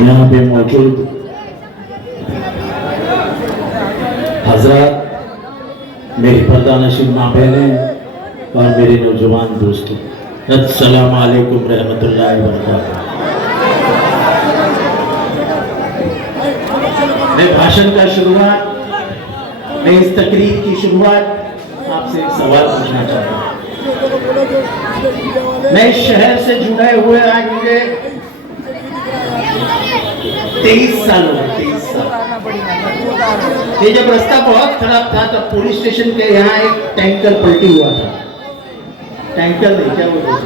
यहाँ पे मौजूद हजरत, मेरी पर्दानशीन माँ बहनें और मेरे नौजवान दोस्तों, अस्सलाम वालेकुम रहमतुल्लाहि व बरकातहू। मैं भाषण का शुरुआत, मैं इस तकरीर की शुरुआत आपसे एक सवाल पूछना चाहता हूँ। मैं इस शहर से जुड़े हुए आज मुझे 23 साल हो गए। 23 साल। ये जब रास्ता बहुत खराब था तब पुलिस स्टेशन के यहाँ एक टैंकर पलटी हुआ था। टैंकर नहीं, क्या बोलते हैं,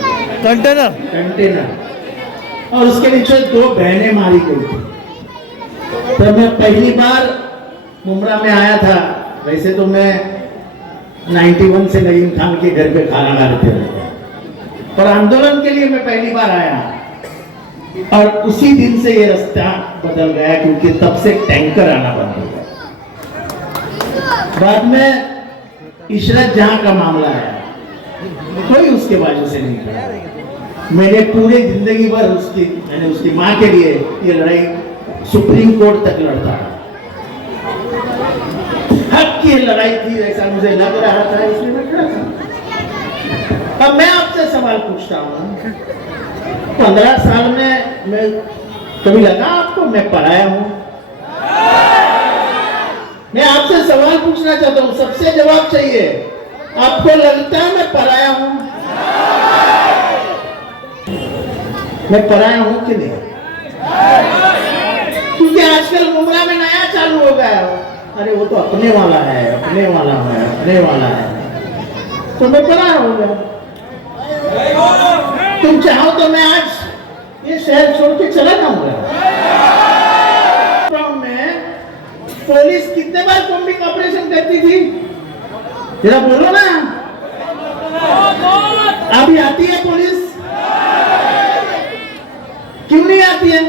कंटेनर। और उसके नीचे 2 बहनें मारी गई थी। तो मैं पहली बार मुमरा में आया था। वैसे तो मैं 91 से नईम खान के घर पे खाना खाते थे, और आंदोलन के लिए मैं पहली बार आया। और उसी दिन से ये रास्ता बदल गया, क्योंकि तब से टैंकर आना बंद हो गया। बाद में इशरत जहां का मामला है, कोई उसके बाजू से नहीं था। मैंने पूरे जिंदगी भर मैंने उसकी माँ के लिए ये लड़ाई सुप्रीम कोर्ट तक लड़ता था। हक की लड़ाई थी, ऐसा मुझे लग रहा था, इसलिए मैं खड़ा था। अब मैं आपसे सवाल पूछता हूँ, 15 साल में मैं कभी लगा आपको मैं पराया हूं? मैं आपसे सवाल पूछना चाहता हूं, सबसे जवाब चाहिए। आपको लगता है मैं पराया हूं? मैं पराया हूं कि नहीं? क्योंकि आजकल मुमरा में नया चालू हो गया, अरे वो तो अपने वाला है, अपने वाला है, अपने वाला है, तो मैं पराया हो गया। तुम चाहो तो मैं आज ये शहर छोड़ के चला जाऊंगा। में पुलिस कितने बार कॉम्बिंग ऑपरेशन करती थी, जरा बोलो ना। अभी आती है पुलिस? क्यों नहीं आती है?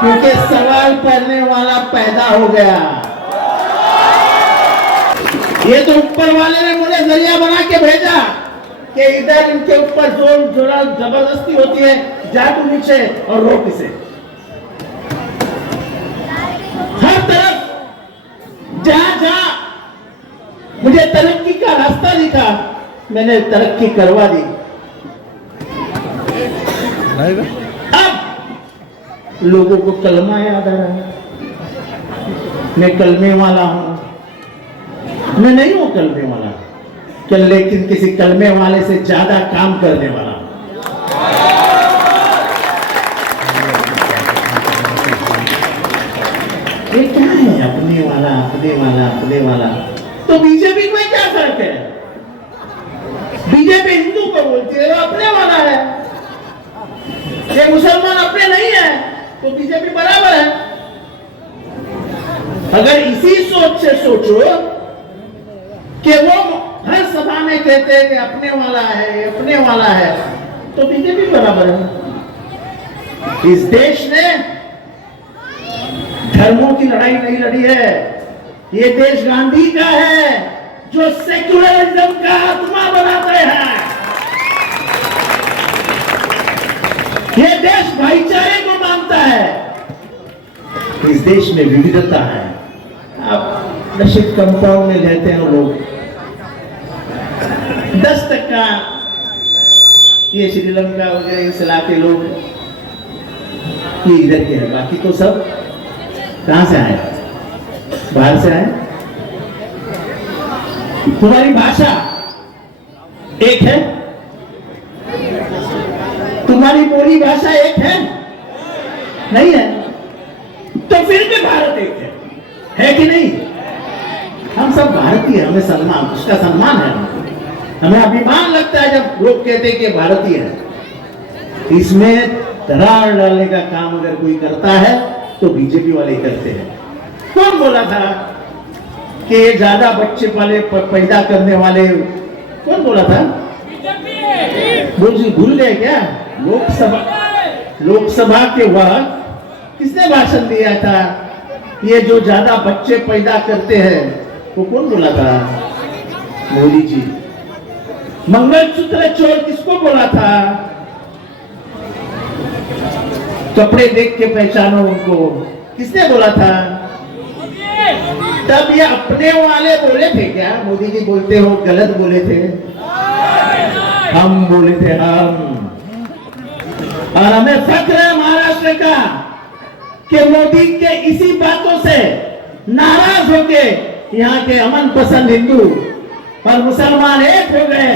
क्योंकि सवाल करने वाला पैदा हो गया। ये तो ऊपर वाले ने मुझे जरिया बना के भेजा कि इधर इनके ऊपर जोर जोरा जबरदस्ती होती है, जा तू नीचे और रोक इसे। हर तरफ जा मुझे तरक्की का रास्ता दिखा, मैंने तरक्की करवा दी। अब लोगों को कलमा याद आ रहा है, मैं कलमे वाला हूं। मैं नहीं हूं कलमे वाला, लेकिन किसी कलमे वाले से ज्यादा काम करने वाला। ये क्या है, अपने वाला, अपने वाला, अपने वाला? तो बीजेपी में क्या फर्क है? बीजेपी हिंदू को बोलती है वो अपने वाला है, ये मुसलमान अपने नहीं है, तो बीजेपी बराबर है। अगर इसी सोच से सोचो कि वो हर सभा में कहते हैं कि अपने वाला है, अपने वाला है, तो बीजेपी बराबर है। इस देश ने धर्मों की लड़ाई नहीं लड़ी है। ये देश गांधी का है, जो सेक्युलरिज्म का आत्मा बनाते हैं। ये देश भाईचारे को मानता है। इस देश में विविधता है। आप नशीब कंपाउंड में रहते हैं लोग, 10% ये श्रीलंका वगैरह इस इलाके लोग ये इधर के हैं, बाकी तो सब कहां से आए? बाहर से आए। तुम्हारी भाषा एक है, तुम्हारी बोली भाषा एक है? नहीं है, तो फिर भी भारत एक है कि नहीं? हम सब भारतीय, हमें सम्मान, उसका सम्मान है, हमें अभिमान लगता है जब लोग कहते हैं कि भारतीय है। इसमें दरार डालने का काम अगर कोई करता है तो बीजेपी वाले करते हैं। कौन बोला था कि ये ज्यादा बच्चे वाले पैदा करने वाले, कौन बोला था? भूल गए क्या? लोकसभा के वक्त किसने भाषण दिया था? ये जो ज्यादा बच्चे पैदा करते हैं, वो कौन बोला था? मोदी जी। मंगलसूत्र चोर किसको बोला था? कपड़े देख के पहचानो उनको। किसने बोला था? तब ये अपने वाले बोले थे क्या? मोदी जी बोलते हो गलत बोले थे? हम बोले थे हम। और हमें फख्र है महाराष्ट्र का कि मोदी के इसी बातों से नाराज होके यहाँ के अमन पसंद हिंदू और मुसलमान एक हो गए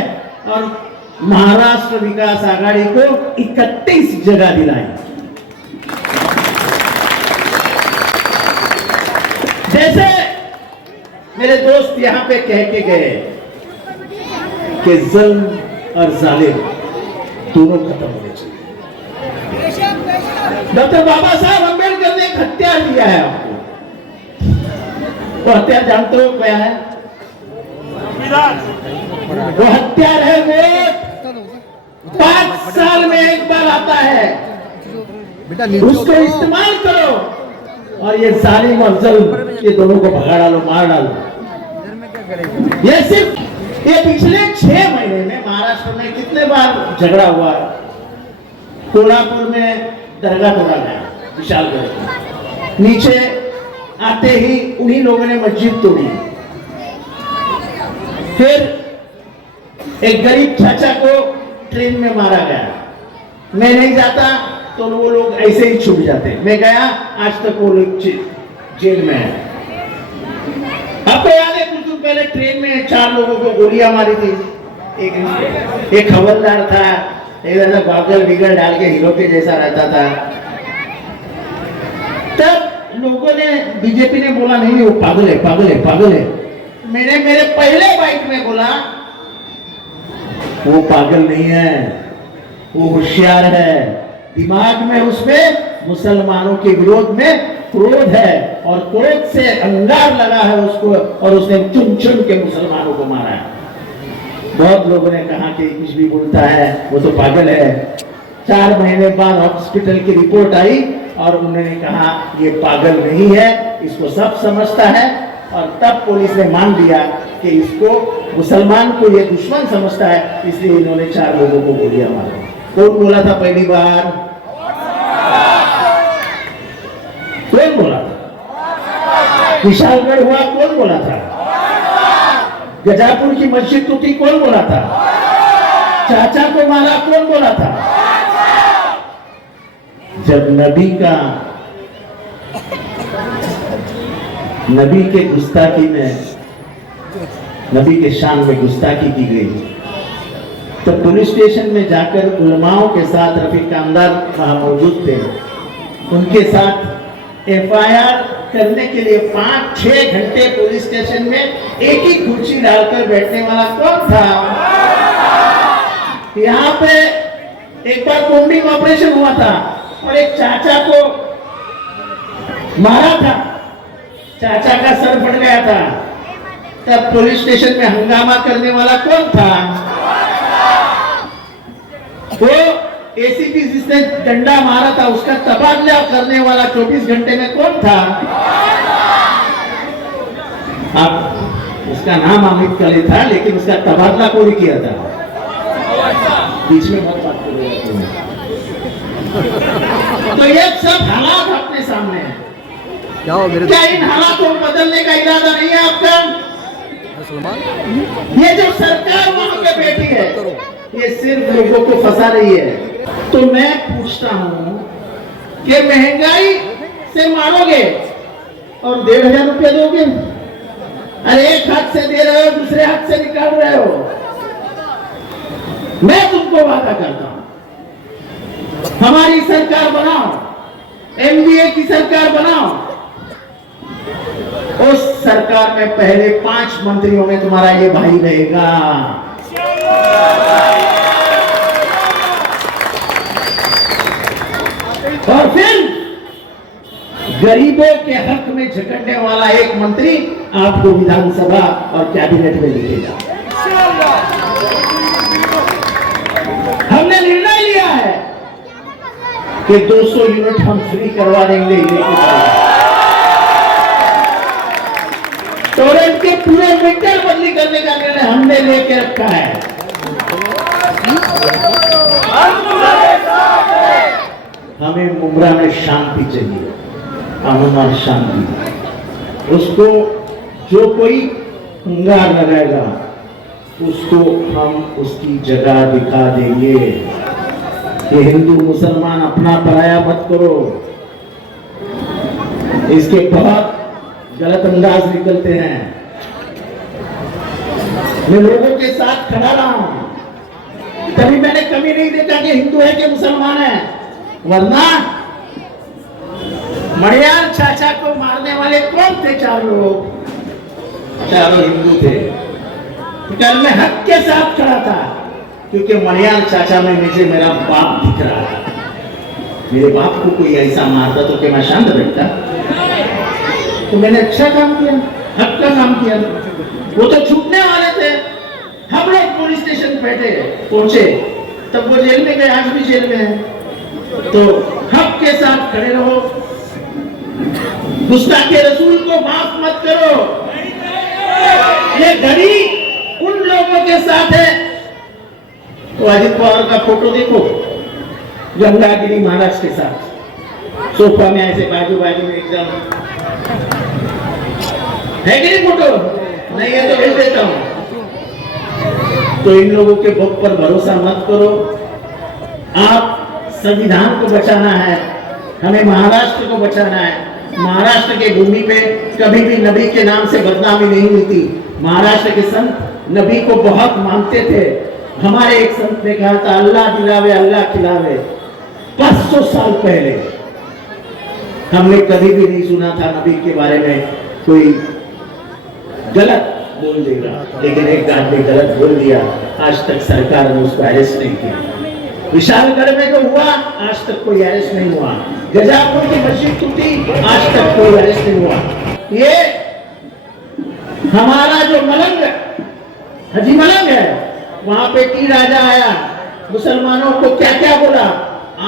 और महाराष्ट्र विकास आघाड़ी को 31 जगह दिलाई। जैसे मेरे दोस्त यहां पे कह के गए कि जुल्म और जालिम दोनों खत्म होने चाहिए। डॉक्टर बाबा साहब अम्बेडकर ने एक हत्यार दिया है आपको। वो हत्यार जानते हो क्या है? वो हत्यार है वोट। 5 साल में एक बार आता है, उसको इस्तेमाल करो और ये जालिम और जुल्म ये दोनों को भगा डालो, मार डालो। ये सिर्फ ये पिछले 6 महीने में महाराष्ट्र में कितने बार झगड़ा हुआ? कोल्हापुर में दरगाह तोड़ा गया, विशालगढ़। नीचे आते ही उन्हीं लोगों ने मस्जिद तोड़ी। फिर एक गरीब चाचा को ट्रेन में मारा गया। मैं नहीं जाता तो वो लोग ऐसे ही छुप जाते। मैं गया, आज तक वो लोग जेल में है। आपको याद है कुछ दिन पहले ट्रेन में 4 लोगों को गोलियां मारी थी। एक हवलदार था, एक ऐसा गॉगल बिगल डाल के हीरो के जैसा रहता था। तब लोगों ने, बीजेपी ने बोला नहीं वो पागल है, पागल है, पागल है। मैंने मेरे पहले बाइट में बोला वो पागल नहीं है, वो होशियार है। दिमाग में उसमें मुसलमानों के विरोध में क्रोध है और क्रोध से अंगार लगा है उसको और उसने चुन चुन के मुसलमानों को मारा है। बहुत लोगों ने कहा कि कुछ भी बोलता है वो तो पागल है। 4 महीने बाद हॉस्पिटल की रिपोर्ट आई और उन्होंने कहा ये पागल नहीं है, इसको सब समझता है। और तब पुलिस ने मान लिया कि इसको मुसलमान को ये दुश्मन समझता है, इसलिए इन्होंने 4 लोगों को गोलियां मारा। कौन बोला था पहली बार? कौन बोला था? विशालगढ़ हुआ, कौन बोला था? गजापुर की मस्जिद टूटी, कौन बोला था? चाचा को मारा, कौन बोला था? जब नबी के गुस्ताखी में, नबी के शान में गुस्ताखी की गई तो पुलिस स्टेशन में जाकर उलमाओं के साथ रफीक कामदार वहां मौजूद थे, उनके साथ एफआईआर करने के लिए 5-6 घंटे पुलिस स्टेशन में एक ही कुर्सी डालकर बैठने वाला कौन था? यहाँ पे एक बार कोम्बिंग ऑपरेशन हुआ था और एक चाचा को मारा था, चाचा का सर फट गया था। तब पुलिस स्टेशन में हंगामा करने वाला कौन था? वो एसीपी जिसने डंडा मारा था उसका तबादला करने वाला 24 घंटे में कौन था? अब उसका नाम अमित कले था, लेकिन उसका तबादला कौन किया था? बीच में बहुत बात कर रहे हैं। तो ये सब हालात अपने सामने है। क्या इन हालातों को बदलने का इरादा नहीं है आपका? ये जो सरकार वहां पे बैठी है ये सिर्फ लोगों को फंसा रही है। तो मैं पूछता हूं कि महंगाई से मारोगे और 1,500 रुपया दोगे? अरे एक हाथ से दे रहे हो, दूसरे हाथ से निकाल रहे हो। मैं तुमको वादा करता हूं हमारी सरकार बनाओ, एनडीए की सरकार बनाओ। उस सरकार में पहले 5 मंत्रियों में तुम्हारा ये भाई रहेगा। और फिर गरीबों के हक में झगड़ने वाला एक मंत्री आपको विधानसभा और कैबिनेट में दिखेगा। हमने निर्णय लिया है कि 200 यूनिट हम फ्री करवा देंगे। टोरेंट के पूरे मीटर बदली करने का निर्णय हमने लेके रखा है। हमें मुमरा में शांति चाहिए, अमन और शांति। उसको जो कोई अंगार लगाएगा उसको हम उसकी जगह दिखा देंगे। ये हिंदू मुसलमान अपना पराया मत करो, इसके बहुत गलत अंदाज निकलते हैं। मैं लोगों के साथ खड़ा रहा हूं, कभी मैंने कभी नहीं देखा कि हिंदू है कि मुसलमान है, वरना मणियार चाचा को मारने वाले कौन थे? चार लोग, चारों हिंदू थे। फिर मैं हक के साथ खड़ा था, क्योंकि मणियार चाचा में मुझे मेरा बाप दिख रहा था। मेरे बाप को कोई ऐसा मारता तो क्या मैं शांत बैठता? तो मैंने अच्छा काम किया, हक का काम किया। वो तो छूटने वाले थे, हम लोग पुलिस स्टेशन पहुंचे, तब वो जेल में गए, आज भी जेल में है। तो हक के साथ खड़े रहो, गुस्ताखे रसूल को माफ मत करो। ये घड़ी उन लोगों के साथ है। तो अजित पवार का फोटो देखो, गंगागिरी महाराज के साथ सोफा में ऐसे बाजू बाजू में एकदम, है कि नहीं फोटो? नहीं है तो भेज देता हूं। तो इन लोगों के बुक पर भरोसा मत करो। आप संविधान को बचाना है, हमें महाराष्ट्र को बचाना है। महाराष्ट्र के भूमि पे कभी भी नबी के नाम से बदनामी नहीं होती। महाराष्ट्र के संत नबी को बहुत मानते थे। हमारे एक संत ने कहा था, अल्लाह दिलावे अल्लाह खिलावे। 500 साल पहले हमने कभी भी नहीं सुना था नबी के बारे में कोई गलत बोल देगा, लेकिन एक आदमी गलत बोल दिया, आज तक सरकार ने उसको अरेस्ट नहीं किया। विशालगढ़ में जो हुआ, आज तक कोई अरेस्ट नहीं हुआ। गजापुर की मस्जिद टूटी, आज तक कोई अरेस्ट नहीं हुआ। ये हमारा जो मलंग हाजी मलंग है, वहां पे टी राजा आया, मुसलमानों को क्या क्या बोला,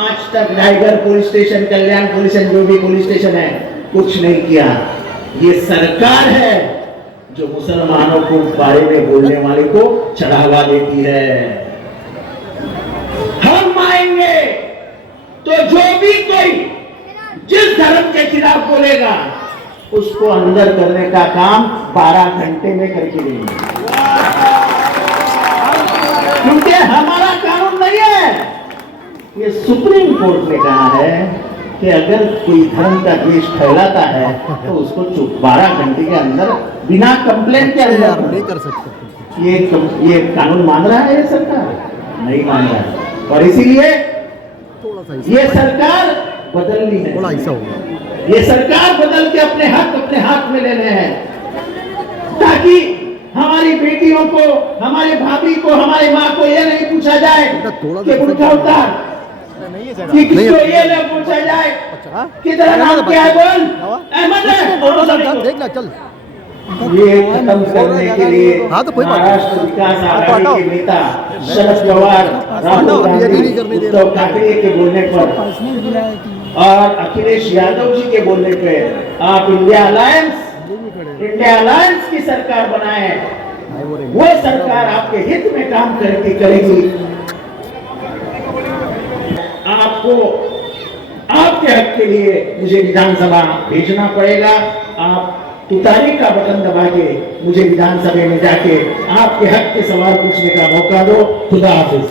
आज तक रायगढ़ पुलिस स्टेशन, कल्याण पुलिस स्टेशन, जो भी पुलिस स्टेशन है, कुछ नहीं किया। ये सरकार है जो मुसलमानों को बारे में बोलने वाले को चढ़ावा देती है। हम आएंगे तो जो भी कोई जिस धर्म के खिलाफ बोलेगा उसको अंदर करने का काम 12 घंटे में करके देंगे, क्योंकि हमारा कानून नहीं है। ये सुप्रीम कोर्ट ने कहा है कि अगर कोई धर्म का द्वेष फैलाता है तो उसको 12 घंटे के अंदर बिना कंप्लेंट के अंदर नहीं कर सकते। ये कानून मान रहा है ये सरकार? नहीं मान रहा है। और इसीलिए ये सरकार बदलनी है, थोड़ा ऐसा होगा। ये सरकार बदल के अपने हक अपने हाथ में लेने हैं, ताकि हमारी बेटियों को, हमारे भाभी को, हमारे माँ को ये नहीं पूछा जाए कि बुर्का उतार, कि किसको ये न पूछा जाए कि तेरा नाम क्या है, बोल अहमद है, देखना चल। ये खत्म करने के लिए हाँ तो कोई बात महाराष्ट्र विकास आघाड़ी के नेता शरद पवार, राहुल गांधी, उद्धव ठाकरे के बोलने पर और अखिलेश यादव जी के बोलने पे आप इंडिया अलायंस की सरकार बनाए, वो सरकार आपके हित में काम करेगी। आपको आपके हक के लिए मुझे विधानसभा भेजना पड़ेगा। आप तुतारी का बटन दबा के मुझे विधानसभा में जाके आपके हक के सवाल पूछने का मौका दो। खुदा हाफिज।